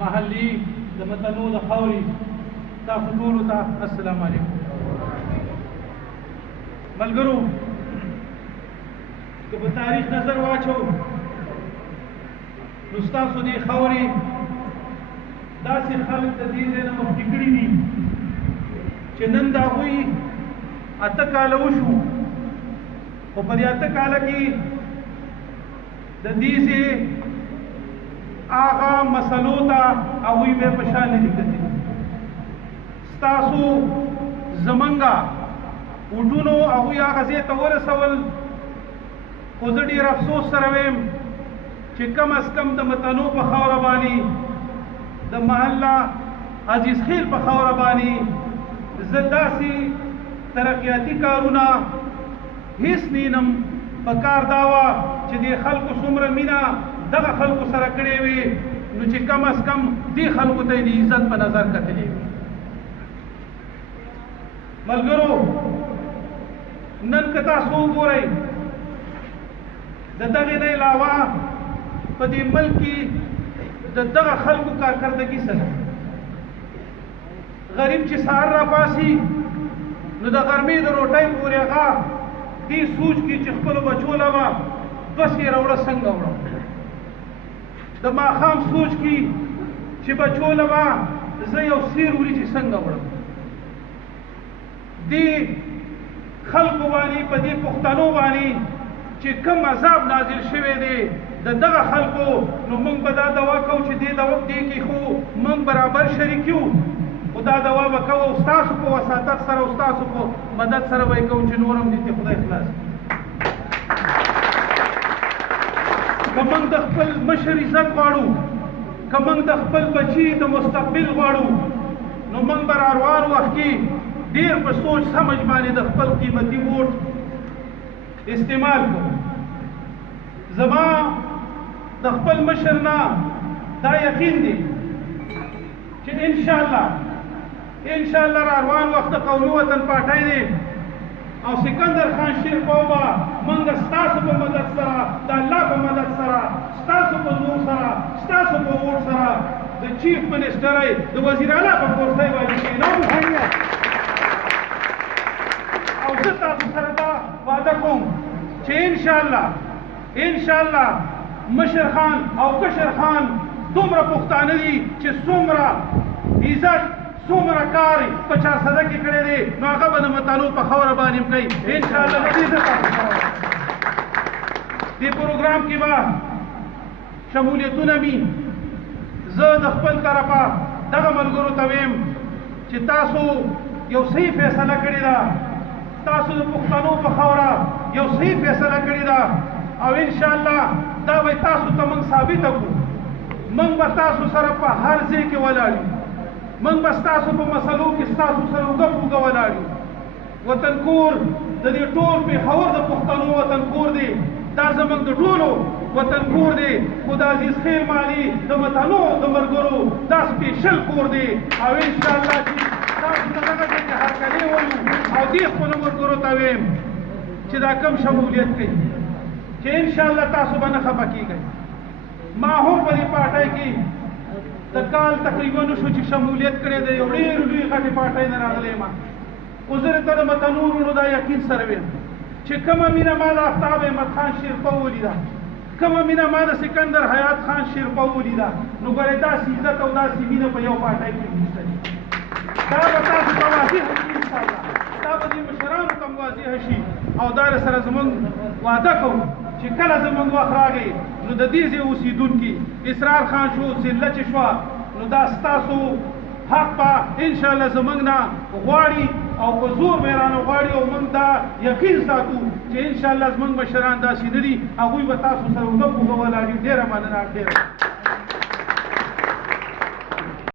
محلي د متنو د خاوري تاسو ټولو ته السلام علیکم. ملګرو که په تاریخ نظر واچو نو ستاسو دې خاورې داسې خلک د دې ځای نه مخکې کړي دي چې نن د هغوی 8 کاله وشو، خو په دې 8 کاله کې د دې ځای هغه مسلو ته هغوی بیا په شا نه دي کتلي. ستاسو زمونږه وټونو هغوی هغه ځای ته ورسول، خو زه ډېر افسوس سره وایم چې کم از کم د متنو په خاوره باندې د محله عزیز خیل په خاوره باندې زه داسې ترقیاتي کارونه هیڅ نینم. په کار دا وه چې دې خلکو څومره مینه دغه خلکو سره کړې وي نو چې کم از کم دې خلکو ته یې د عزت په نظر کتلې وي. ملګرو نن که تاسو وګورئ د دغې نه علاوه په دې ملک کې د دغه خلکو کارکردګي څه ده. غریب چې سهار راپاسي نو د غرمې د روټۍ پورې هغه دې سوچ کې چې خپلو بچو له به 2 سېره وړه څنګه وړم، د ماښام سوچ کې چې بچو له به زه یو سیر وریجې څنګه وړم. دې خلکو باندې په دې پښتنو باندې چې کم عذاب نازل شوی دی د دغه خلکو، نو موږ به دا دعا کوو چې دې کې خو موږ برابر شریک یو، خو دا دعا به کوو او ستاسو په وساطت سره او ستاسو په مدد سره به یې کوو چې نور هم دې ته خدای خلاص کړي. که موږ د خپل مشر عزت غواړو، که موږ د خپل بچي د مستقبل غواړو، نو موږ به را روان وخت کې ډېر په سوچ سمج باندې د خپل قیمتي ووټ استعمال کوو. زما د خپل مشر نه دا یقین دی چې انشاءالله را روان وخت قومي وطن پارټۍ دی او سکندر خان شیرپو به موږ ستاسو په مدد سره د الله په مدد سره ستاسو په زور سره ستاسو په ووټ سره د چیف منسټرۍ د وزیر اعلی په کورسۍ باندې کښېنوو او زه تاسو سره دا وعده کوم چې انشاءالله مشر خان او کشر خان دومره پښتانه دي چې څومره عزت څومره کار په 400 کې کړی دی نو هغه به د متنو په خاوره باندې هم کوي انشاءالله. به دې زه تاسو سره دې پروګرام کې به شمولیتونه وي. زه د خپل طرفه دغه ملګرو ته ویم چې تاسو یو صحیح فیصله کړې ده، تاسو د پښتنو په خاوره یو صحیح فیصله کړې ده او انشاءالله دا به تاسو ته موږ ثابته کړو. موږ به تاسو سره په هر ځای کې ولاړ یو، موږ به ستاسو په مسلو کې ستاسو سره اوږه په اوږه ولاړ یو. وطن کور د دې ټول پېښور د پښتنو وطن کور دی، دا زموږ د ټولو وطن کور دی، خو د عزیز خیل مالي د متنو د ملګرو دا سپېشل کور دی او انشاءالله چې تاسو ته دغه ځای کې هرکلی وایو او دې خپلو ملګرو ته ویم چې دا کم شمولیت کوي چې انشاءالله تاسو به نه خفه کېږئ. ما هم په دې پارټۍ کې د کال تقریبا شو چې شمولیت کړی دی، یو ډېر لوی غټې پارټۍ نه راغلی یم، خو زه ته د متنو وروڼو دا یقین سره ویم چې کومه مینه ما د آفتاب احمد خان شیرپو ولیده، کومه مینه ما د سکندر حیات خان شیرپو ولیده، نو ګورئ داسې عزت او داسې مینه په یو پارټۍ کې نشته دی. دا به تاسو ته واضح شي انشاءالله، دا به دې مشرانو ته واضح شي او دا سره زموږ وعده کوو چې کله زموږ وخت راغی نو د دې ځای اوسېدونکي اسرار خان شو، ذله چې شوه، نو دا ستاسو حق به انشاءالله زموږ نه غواړي او په زور به یې رانه غواړي او موږ دا یقین ساتو چې انشاءالله زموږ مشران داسې نه دي، هغوی به تاسو سره اوږه په اوږه ولاړ وي. ډېره مننه.